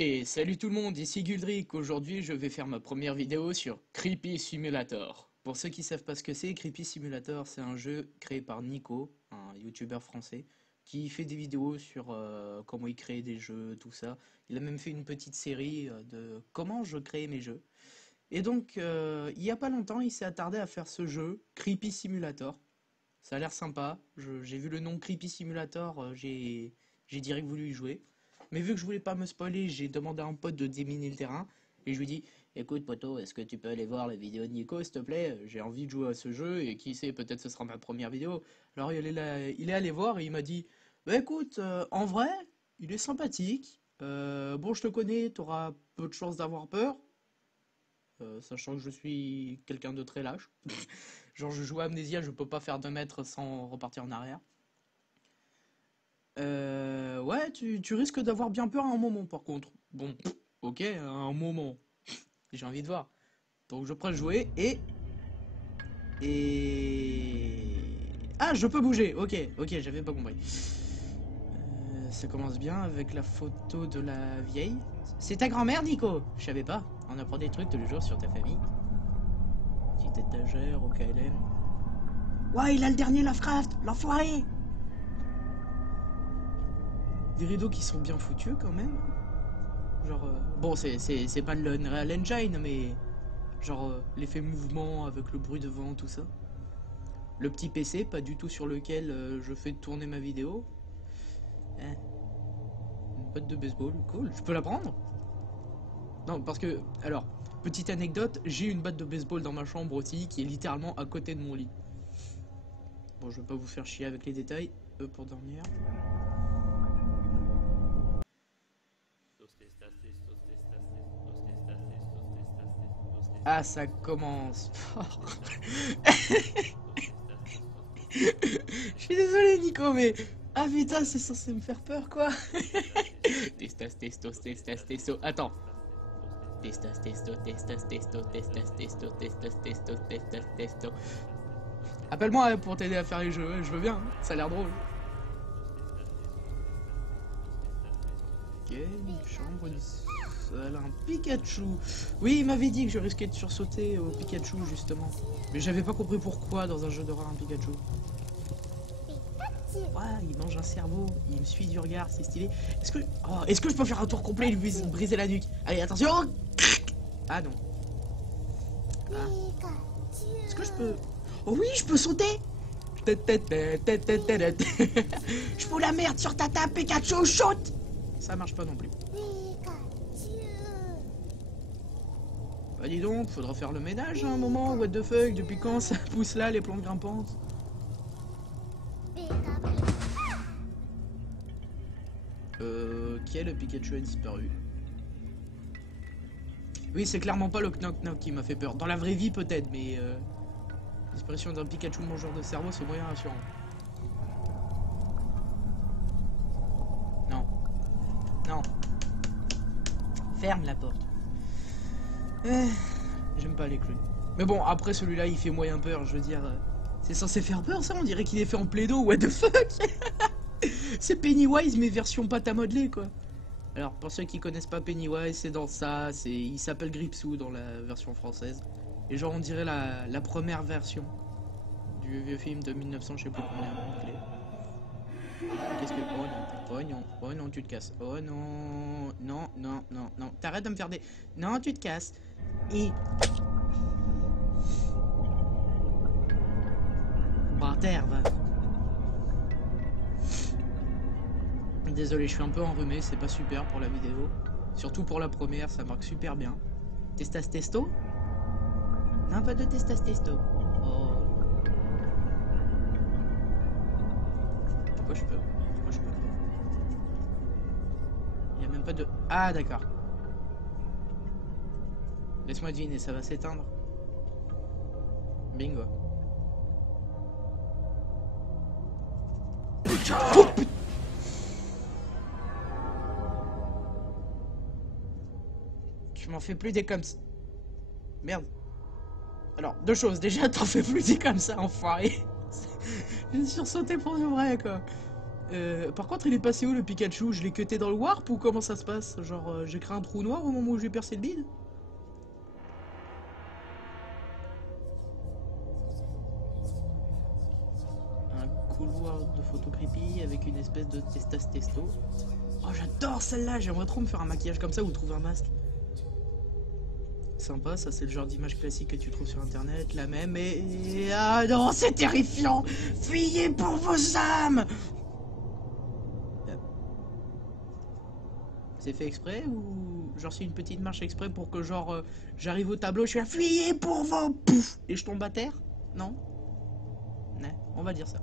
Et salut tout le monde, ici Guldrick. Aujourd'hui, je vais faire ma première vidéo sur Creepy Simulator. Pour ceux qui savent pas ce que c'est, Creepy Simulator, c'est un jeu créé par Nico, un youtubeur français, qui fait des vidéos sur comment il crée des jeux, tout ça. Il a même fait une petite série de comment je crée mes jeux. Et donc, il y a pas longtemps, il s'est attardé à faire ce jeu, Creepy Simulator. Ça a l'air sympa. J'ai vu le nom Creepy Simulator, j'ai direct voulu y jouer. Mais vu que je voulais pas me spoiler, j'ai demandé à un pote de déminer le terrain. Et je lui dis, écoute poto, est-ce que tu peux aller voir la vidéo de Nico, s'il te plaît? J'ai envie de jouer à ce jeu et qui sait, peut-être ce sera ma première vidéo. Alors il est allé voir et il m'a dit, bah écoute, en vrai, il est sympathique. Bon, je te connais, t'auras peu de chances d'avoir peur. Sachant que je suis quelqu'un de très lâche. Genre, je joue à Amnésia, je peux pas faire 2 mètres sans repartir en arrière. Ouais, tu risques d'avoir bien peur à un moment, par contre. Bon, ok, à un moment. J'ai envie de voir. Donc, je prends le jouet et... Ah, je peux bouger. Ok, ok, j'avais pas compris. Ça commence bien avec la photo de la vieille. C'est ta grand-mère, Nico? Je savais pas. On apprend des trucs tous les jours sur ta famille. Petite étagère au KLM. Ouais, il a le dernier Lovecraft, l'enfoiré! Des rideaux qui sont bien foutus quand même. Genre, bon, c'est pas le Unreal Engine, mais genre l'effet mouvement avec le bruit de vent, tout ça. Le petit PC, pas du tout sur lequel je fais tourner ma vidéo. Hein, une botte de baseball, cool. Je peux la prendre? Non, parce que, alors, petite anecdote, j'ai une batte de baseball dans ma chambre aussi, qui est littéralement à côté de mon lit. Bon, je vais pas vous faire chier avec les détails, pour dormir. Ah, ça commence fort. Je suis désolé, Nico, mais... Ah putain, c'est censé me faire peur, quoi. Testas, testos, testas, testo. Attends. Testas, testo, testas, testo, testas, testo, testas, testo, testas, testo. Appelle-moi pour t'aider à faire les jeux, je veux bien, hein. Ça a l'air drôle. Ok, une chambre, une salle, un Pikachu. Oui, il m'avait dit que je risquais de sursauter au Pikachu, justement. Mais j'avais pas compris pourquoi dans un jeu d'horreur un Pikachu. Ouais, il mange un cerveau, il me suit du regard, c'est stylé. Est-ce que je peux faire un tour complet et lui briser la nuque? Allez, attention. Ah non. Ah. Est-ce que je peux... Oh oui, je peux sauter. Je fous la merde sur ta table, Pikachu, saute. Ça marche pas non plus. Bah dis donc, faudra faire le ménage à un moment, what the fuck, depuis quand ça pousse là, les plantes grimpantes? Ok, le Pikachu a disparu. Oui, c'est clairement pas le knock-knock qui m'a fait peur. Dans la vraie vie, peut-être, mais... L'expression d'un Pikachu mangeur de cerveau, c'est moyen rassurant. Non. Non. Ferme la porte. J'aime pas les clowns. Mais bon, après celui-là, il fait moyen peur, je veux dire... c'est censé faire peur, ça? On dirait qu'il est fait en plaido, what the fuck. C'est Pennywise, mais version pâte à modeler, quoi. Alors, pour ceux qui connaissent pas Pennywise, c'est dans ça, il s'appelle Gripsou dans la version française. Et genre, on dirait la première version du vieux film de 1900, je sais plus combien. Qu'est-ce que... Oh non, oh non, oh non, tu te casses. Oh non, non, non, non, non. T'arrêtes de me faire des... Non, tu te casses. Et... Par terre, va. Désolé, je suis un peu enrhumé, c'est pas super pour la vidéo. Surtout pour la première, ça marque super bien. Testas testo? Non, pas de testas testo. Oh. Pourquoi je peux? Pourquoi je peux pas? Il y a même pas de... Ah, d'accord. Laisse-moi deviner, ça va s'éteindre. Bingo. Oh, putain. Tu m'en fais plus des comme ça. Merde. Alors, deux choses. Déjà, t'en fais plus des comme ça, enfoiré. Je me suis sursauté pour de vrai, quoi. Par contre, il est passé où le Pikachu? Je l'ai cuté dans le warp ou comment ça se passe? Genre, j'ai créé un trou noir au moment où j'ai percé le bide? Un couloir de photo creepy avec une espèce de testo. Oh, j'adore celle-là! J'aimerais trop me faire un maquillage comme ça ou trouver un masque. Sympa, ça c'est le genre d'image classique que tu trouves sur internet, la même et... Ah non, c'est terrifiant! Fuyez pour vos âmes! C'est fait exprès ou genre c'est une petite marche exprès pour que genre j'arrive au tableau, je fais fuyez pour vos pouf et je tombe à terre? Non? Ouais, on va dire ça.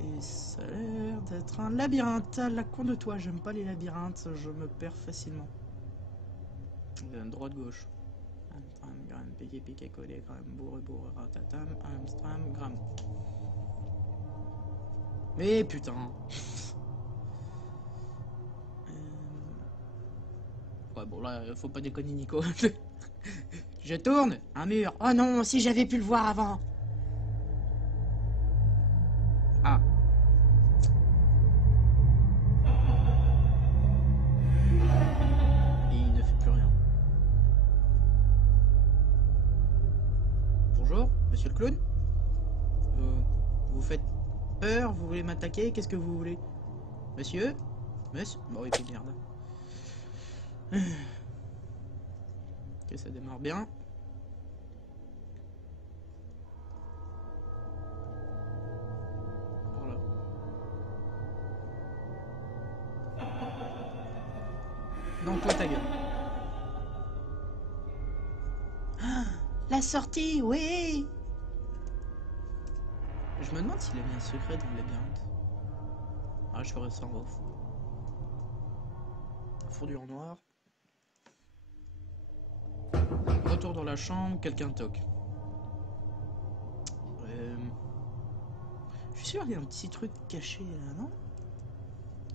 Et ça a l'air d'être un labyrinthe. La con de toi, j'aime pas les labyrinthes, je me perds facilement. Droite-gauche. Amstram, gramme, piqué, piqué, collé, gramme, bourre, bourre, ratatam, Amstram, gramme. Mais putain. Ouais, bon là, faut pas déconner Nico. Je tourne, un mur. Oh non, si j'avais pu le voir avant. Ah. Et il ne fait plus rien. Bonjour, monsieur le clown. Vous faites peur, vous voulez m'attaquer, qu'est-ce que vous voulez? Monsieur? Monsieur? Bon, et puis merde. Ok, ça démarre bien. Voilà. Non, toi ta gueule. Ah, la sortie, oui! Je me demande s'il y avait un secret dans le labyrinthe. Ah, je ferai ça en off. Fondu en noir. Retour dans la chambre, quelqu'un toque. Je suis sûr qu'il y a un petit truc caché là, non?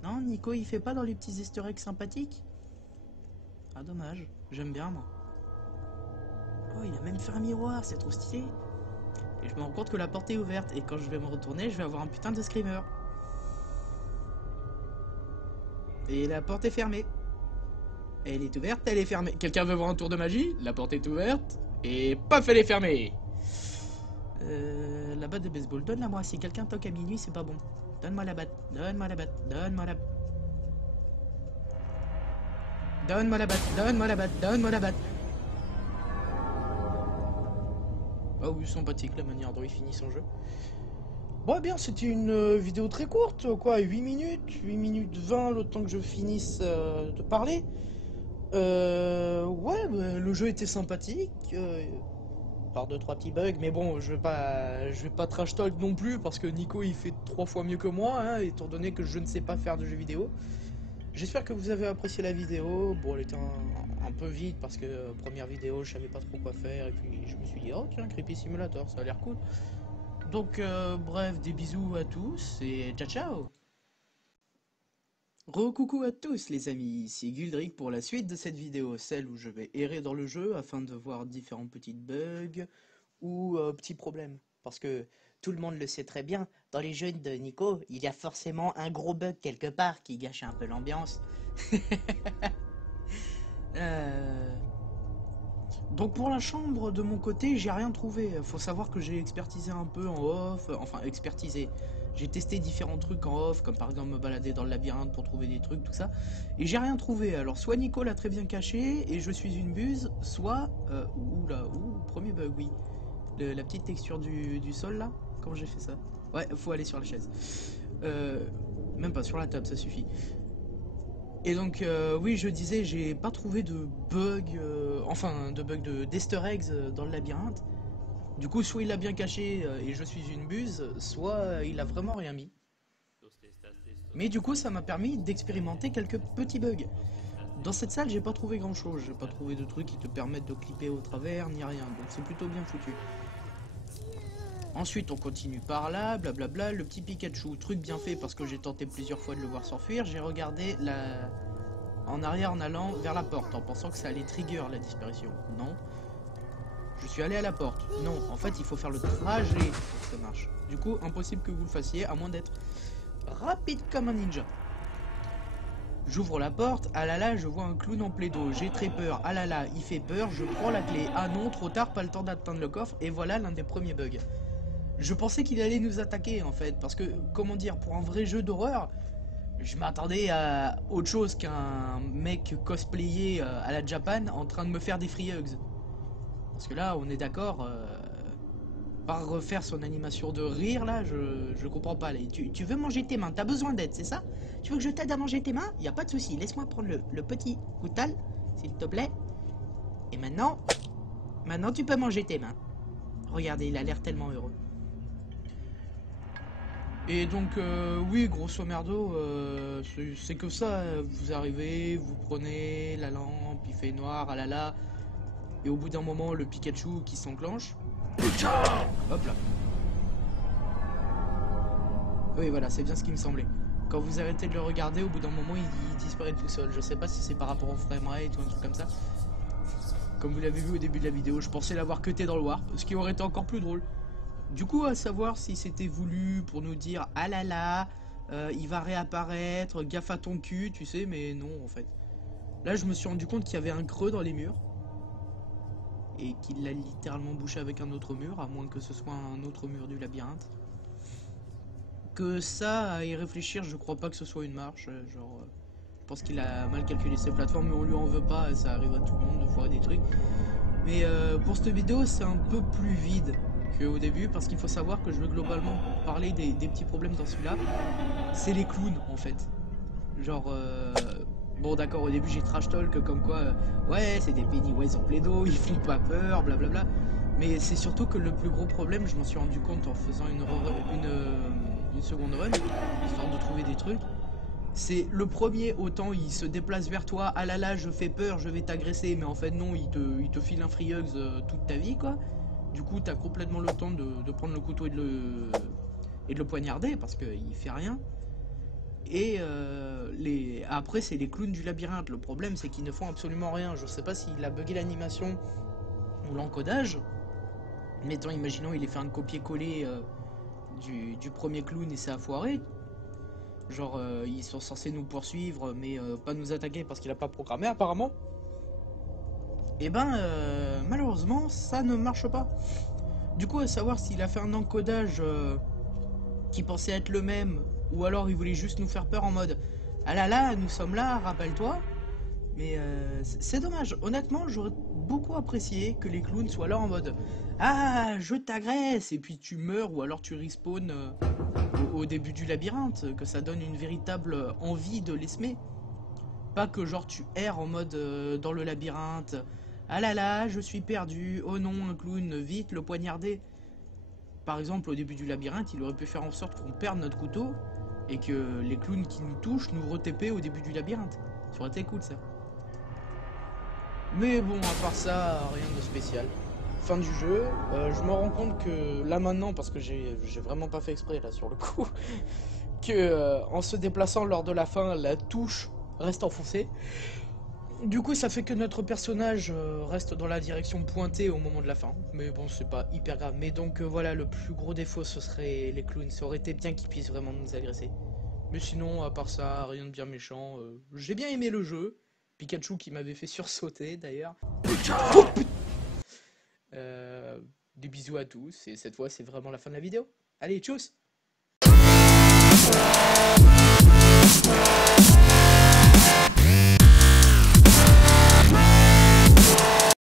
Non, Nico il fait pas dans les petits easter eggs sympathiques? Ah dommage, j'aime bien moi. Oh, il a même fait un miroir, c'est trop stylé. Et je me rends compte que la porte est ouverte et quand je vais me retourner, je vais avoir un putain de screamer. Et la porte est fermée. Elle est ouverte, elle est fermée. Quelqu'un veut voir un tour de magie? La porte est ouverte. Et paf, elle est fermée. La batte de baseball, donne-la moi. Si quelqu'un toque à minuit, c'est pas bon. Donne-moi la batte, donne-moi la batte, donne-moi la... Donne-moi la batte, donne-moi la batte, donne-moi la batte. Ah oui, sympathique la manière dont il finit son jeu. Bon, eh bien, c'était une vidéo très courte, quoi, 8 minutes 20, le temps que je finisse de parler. Ouais, bah, le jeu était sympathique, par 2-3 petits bugs, mais bon, je vais pas trash talk non plus, parce que Nico il fait 3 fois mieux que moi, hein, étant donné que je ne sais pas faire de jeux vidéo. J'espère que vous avez apprécié la vidéo. Bon, elle était un peu vide, parce que première vidéo, je savais pas trop quoi faire, et puis je me suis dit, oh tiens, Creepy Simulator, ça a l'air cool. Donc, bref, des bisous à tous, et ciao ciao! Re-coucou à tous les amis, ici Guldric pour la suite de cette vidéo, celle où je vais errer dans le jeu afin de voir différents petits bugs ou petits problèmes. Parce que tout le monde le sait très bien, dans les jeux de Nico, il y a forcément un gros bug quelque part qui gâche un peu l'ambiance. Donc pour la chambre, de mon côté, j'ai rien trouvé. Faut savoir que j'ai expertisé un peu en off, enfin expertisé. J'ai testé différents trucs en off, comme par exemple me balader dans le labyrinthe pour trouver des trucs, tout ça. Et j'ai rien trouvé. Alors soit Nico l'a très bien caché et je suis une buse, soit... premier bug, oui. La petite texture du sol là, comment j'ai fait ça? Ouais, faut aller sur la chaise. Même pas sur la table, ça suffit. Et donc, oui, je disais, j'ai pas trouvé de bug, d'easter eggs dans le labyrinthe. Du coup, soit il l'a bien caché et je suis une buse, soit il a vraiment rien mis. Mais du coup, ça m'a permis d'expérimenter quelques petits bugs. Dans cette salle, j'ai pas trouvé grand chose. J'ai pas trouvé de trucs qui te permettent de clipper au travers, ni rien. Donc c'est plutôt bien foutu. Ensuite, on continue par là, blablabla, le petit Pikachu, truc bien fait parce que j'ai tenté plusieurs fois de le voir s'enfuir. J'ai regardé en arrière en allant vers la porte, en pensant que ça allait trigger la disparition. Non. Je suis allé à la porte. Non, en fait, il faut faire le trajet pour que ça marche. Du coup, impossible que vous le fassiez, à moins d'être rapide comme un ninja. J'ouvre la porte, ah là là, je vois un clown en plaido, j'ai très peur, ah là là, il fait peur, je prends la clé, ah non, trop tard, pas le temps d'atteindre le coffre, et voilà l'un des premiers bugs. Je pensais qu'il allait nous attaquer en fait, parce que, comment dire, pour un vrai jeu d'horreur, je m'attendais à autre chose qu'un mec cosplayé à la Japan en train de me faire des free hugs. Parce que là, on est d'accord, par refaire son animation de rire là, je comprends pas. Tu veux manger tes mains, t'as besoin d'aide, c'est ça? Tu veux que je t'aide à manger tes mains? Y a pas de souci, laisse-moi prendre le petit coutal, s'il te plaît. Et maintenant tu peux manger tes mains. Regardez, il a l'air tellement heureux. Et donc, oui, grosso merdo, c'est que ça. Vous arrivez, vous prenez la lampe, il fait noir, ah là là. Et au bout d'un moment, le Pikachu qui s'enclenche. Hop là. Oui, voilà, c'est bien ce qui me semblait. Quand vous arrêtez de le regarder, au bout d'un moment, il disparaît tout seul. Je sais pas si c'est par rapport au framerate ou un truc comme ça. Comme vous l'avez vu au début de la vidéo, je pensais l'avoir cuté dans le warp, ce qui aurait été encore plus drôle. Du coup, à savoir si c'était voulu pour nous dire « Ah là là, il va réapparaître, gaffe à ton cul », tu sais, mais non, en fait. Là, je me suis rendu compte qu'il y avait un creux dans les murs. Et qu'il l'a littéralement bouché avec un autre mur, à moins que ce soit un autre mur du labyrinthe. Que ça, à y réfléchir, je crois pas que ce soit une marche. Genre, je pense qu'il a mal calculé ses plateformes, mais on lui en veut pas, ça arrive à tout le monde de foirer des trucs. Mais pour cette vidéo, c'est un peu plus vide qu'au début, parce qu'il faut savoir que je veux globalement parler des petits problèmes dans celui-là. C'est les clowns, en fait. Genre, bon d'accord, au début j'ai trash talk comme quoi, ouais, c'est des Pennywise en plaido, ils font pas peur, blablabla. Mais c'est surtout que le plus gros problème, je m'en suis rendu compte en faisant une seconde run, histoire de trouver des trucs. C'est le premier, autant il se déplace vers toi, ah là là, je fais peur, je vais t'agresser, mais en fait non, il te file un free hugs toute ta vie, quoi. Du coup, t'as complètement le temps de prendre le couteau et de le poignarder, parce qu'il fait rien. Et après, c'est les clowns du labyrinthe. Le problème, c'est qu'ils ne font absolument rien. Je sais pas s'il a bugué l'animation ou l'encodage. Mais imaginons, il ait fait un copier-coller du premier clown et ça a foiré. Genre, ils sont censés nous poursuivre, mais pas nous attaquer parce qu'il a pas programmé, apparemment. Et ben, malheureusement, ça ne marche pas. Du coup, à savoir s'il a fait un encodage qui pensait être le même, ou alors il voulait juste nous faire peur en mode « Ah là là, nous sommes là, rappelle-toi ». Mais c'est dommage. Honnêtement, j'aurais beaucoup apprécié que les clowns soient là en mode « Ah, je t'agresse » et puis tu meurs, ou alors tu respawns au début du labyrinthe, que ça donne une véritable envie de l'essmer. Pas que genre tu erres en mode dans le labyrinthe « Ah là là, je suis perdu, oh non, un clown, vite, le poignarder ». Par exemple, au début du labyrinthe, il aurait pu faire en sorte qu'on perde notre couteau et que les clowns qui nous touchent nous retépent au début du labyrinthe. Ça aurait été cool, ça. Mais bon, à part ça, rien de spécial. Fin du jeu. Je me rends compte que là maintenant, parce que j'ai vraiment pas fait exprès là sur le coup, que en se déplaçant lors de la fin, la touche reste enfoncée. Du coup, ça fait que notre personnage reste dans la direction pointée au moment de la fin. Mais bon, c'est pas hyper grave. Mais donc, voilà, le plus gros défaut, ce serait les clowns. Ça aurait été bien qu'ils puissent vraiment nous agresser. Mais sinon, à part ça, rien de bien méchant. J'ai bien aimé le jeu. Pikachu qui m'avait fait sursauter, d'ailleurs. Oh, des bisous à tous. Et cette fois, c'est vraiment la fin de la vidéo. Allez, tchuss!